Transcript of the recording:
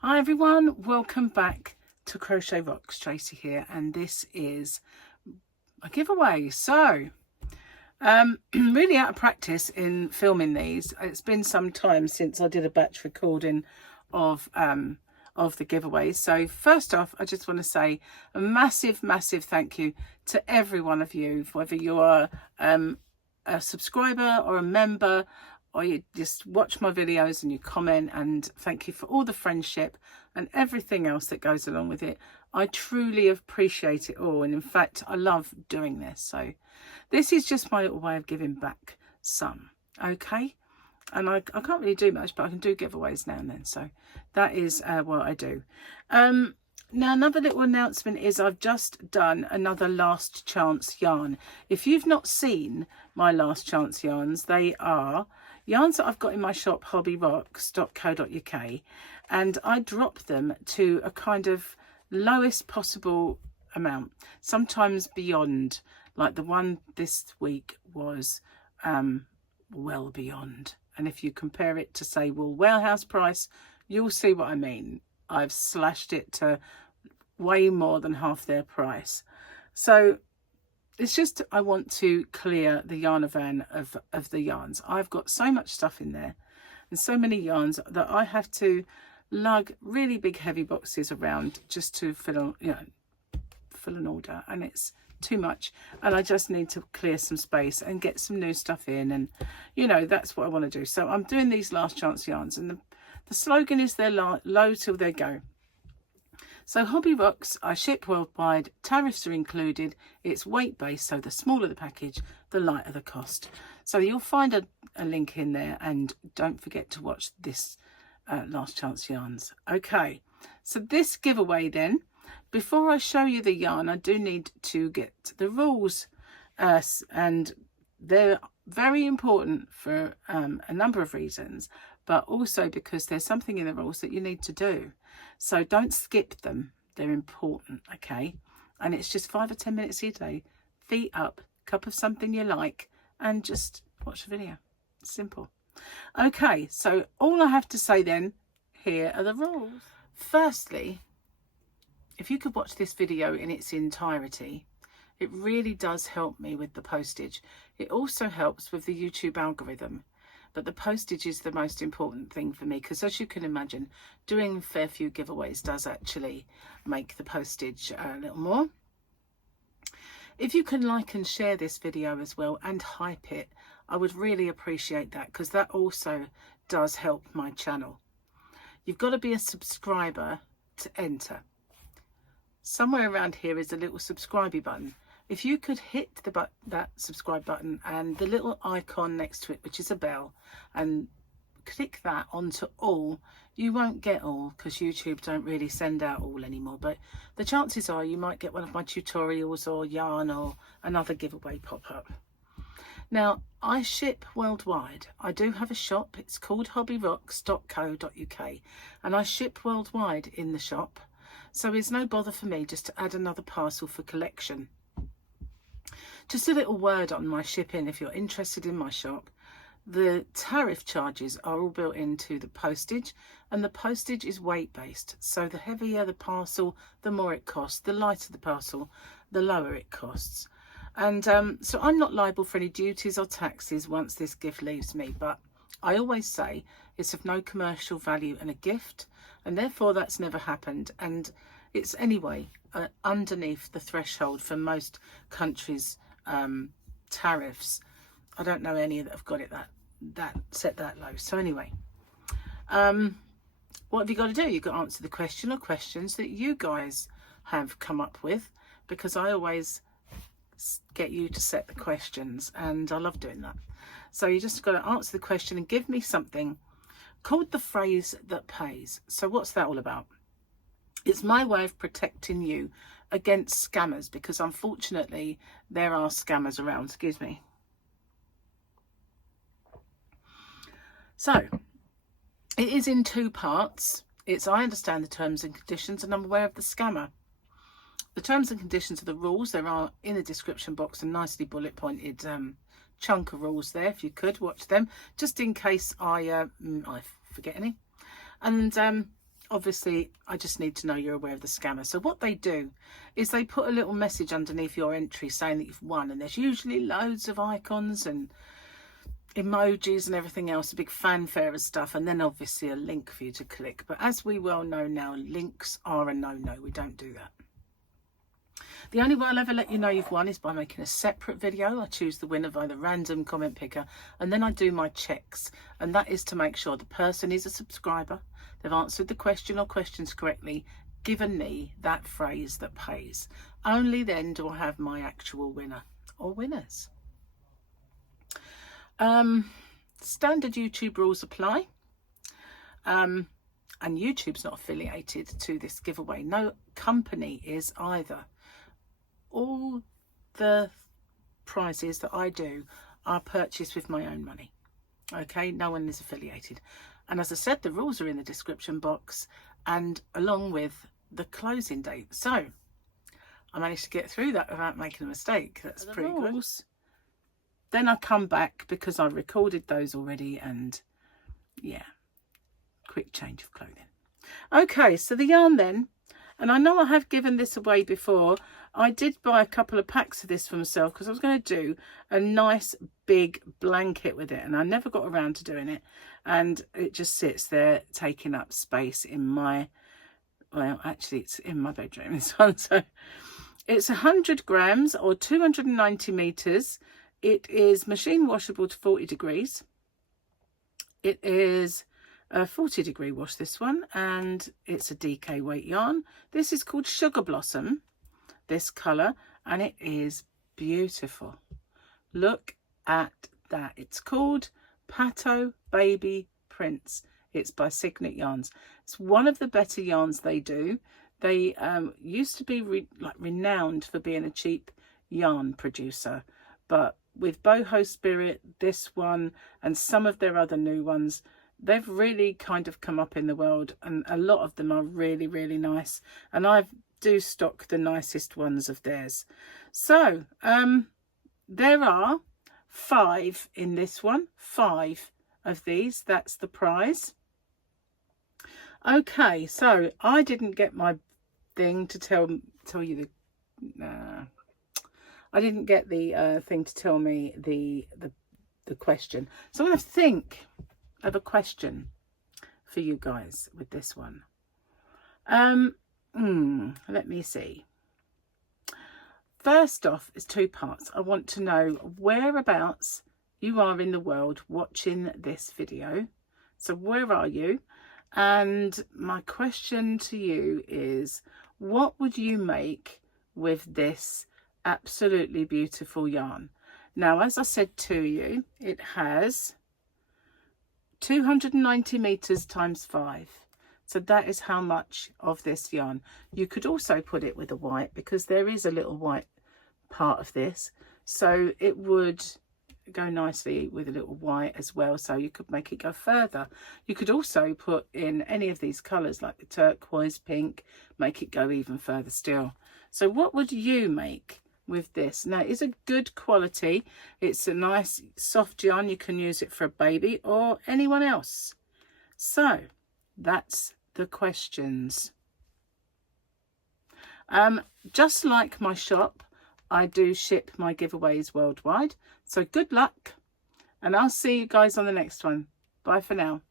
Hi everyone, welcome back to Crochet Rocks. Tracy here, and this is a giveaway. So really out of practice in filming these. It's been some time since I did a batch recording of the giveaways. So first off, I just want to say a massive thank you to every one of you, whether you're a subscriber or a member, or you just watch my videos and you comment, and thank you for all the friendship and everything else that goes along with it. I truly appreciate it all, and in fact I love doing this. So this is just my little way of giving back some, okay? And I can't really do much, but I can do giveaways now and then, so that is what I do. Now, another little announcement is I've just done another last chance yarn. If you've not seen my last chance yarns, they are yarns that I've got in my shop, hobbyrocks.co.uk, and I drop them to a kind of lowest possible amount, sometimes beyond. Like the one this week was well beyond. And if you compare it to, say, Wool Warehouse price, you'll see what I mean. I've slashed it to way more than half their price. So it's just, I want to clear the yarn van of the yarns. I've got so much stuff in there and so many yarns that I have to lug really big heavy boxes around just to fill an order, and it's too much, and I just need to clear some space and get some new stuff in, and that's what I want to do. So I'm doing these last chance yarns, and the slogan is they're low till they go. So Hobby Rocks, I ship worldwide, tariffs are included, it's weight based, so the smaller the package, the lighter the cost. So you'll find a link in there, and don't forget to watch this last chance yarns. Okay, so this giveaway then, before I show you the yarn, I do need to get the rules, and they're very important for a number of reasons, but also because there's something in the rules that you need to do. So don't skip them, they're important, okay? And it's just 5 or 10 minutes a day, feet up, cup of something you like, and just watch the video. Simple. Okay, so all I have to say then, here are the rules. Firstly, if you could watch this video in its entirety, it really does help me with the postage. It also helps with the YouTube algorithm, but the postage is the most important thing for me, because as you can imagine, doing a fair few giveaways does actually make the postage a little more. If you can like and share this video as well and hype it, I would really appreciate that, because that also does help my channel. You've got to be a subscriber to enter. Somewhere around here is a little subscribe button. If you could hit that subscribe button and the little icon next to it, which is a bell, and click that onto all, you won't get all, because YouTube don't really send out all anymore, but the chances are you might get one of my tutorials or yarn or another giveaway pop up. Now, I ship worldwide. I do have a shop. It's called hobbyrocks.co.uk, and I ship worldwide in the shop. So it's no bother for me just to add another parcel for collection. Just a little word on my shipping if you're interested in my shop. The tariff charges are all built into the postage, and the postage is weight based. So the heavier the parcel, the more it costs. The lighter the parcel, the lower it costs. And so I'm not liable for any duties or taxes once this gift leaves me, but I always say it's of no commercial value and a gift, and therefore that's never happened, and it's anyway underneath the threshold for most countries' tariffs. I don't know any that have got it that set that low. So anyway, what have you got to do? You've got to answer the question or questions that you guys have come up with, because I always get you to set the questions, and I love doing that. So you just got to answer the question and give me something called the phrase that pays. So what's that all about? It's my way of protecting you against scammers, because unfortunately there are scammers around. Excuse me. So it is in 2 parts. It's I understand the terms and conditions, and I'm aware of the scammer. The terms and conditions of the rules, there are in the description box a nicely bullet pointed chunk of rules there. If you could watch them, just in case I forget any. And obviously I just need to know you're aware of the scammer. So what they do is they put a little message underneath your entry saying that you've won, and there's usually loads of icons and emojis and everything else, a big fanfare of stuff, and then obviously a link for you to click. But as we well know now, links are a no-no. We don't do that. The only way I'll ever let you know you've won is by making a separate video. I choose the winner by the random comment picker, and then I do my checks, and that is to make sure the person is a subscriber, they've answered the question or questions correctly, given me that phrase that pays. Only then do I have my actual winner or winners. Standard YouTube rules apply, and YouTube's not affiliated to this giveaway. No company is either. All the prizes that I do are purchased with my own money. Okay, no one is affiliated. And as I said, the rules are in the description box, and along with the closing date. So I managed to get through that without making a mistake. That's pretty good. Then I come back because I recorded those already, and yeah, quick change of clothing. Okay, so the yarn then, and I know I have given this away before. I did buy a couple of packs of this for myself because I was going to do a nice big blanket with it, and I never got around to doing it, and it just sits there taking up space in my, well, actually it's in my bedroom, this one. So it's 100 grams or 290 meters. It is machine washable to 40 degrees. It is a 40 degree wash, this one, and it's a DK weight yarn. This is called Sugar Blossom, this colour, and it is beautiful. Look at that. It's called Pato Baby Prince. It's by Signet Yarns. It's one of the better yarns they do. They used to be renowned for being a cheap yarn producer, but with Boho Spirit, this one, and some of their other new ones, they've really kind of come up in the world, and a lot of them are really, really nice. And I do stock the nicest ones of theirs. So there are 5 in this one, 5 of these. That's the prize. Okay, so I didn't get my thing to tell you the I didn't get the thing to tell me the question. So I'm going to think of a question for you guys with this one. Let me see. First off, is 2 parts. I want to know whereabouts you are in the world watching this video. So where are you? And my question to you is, what would you make with this absolutely beautiful yarn? Now, as I said to you, it has 290 meters times 5. So that is how much of this yarn. You could also put it with a white, because there is a little white part of this. So it would go nicely with a little white as well. So you could make it go further. You could also put in any of these colours like the turquoise, pink, make it go even further still. So what would you make with this? Now, it's a good quality. It's a nice soft yarn. You can use it for a baby or anyone else. So that's the questions. Just like my shop, I do ship my giveaways worldwide. So good luck, and I'll see you guys on the next one. Bye for now.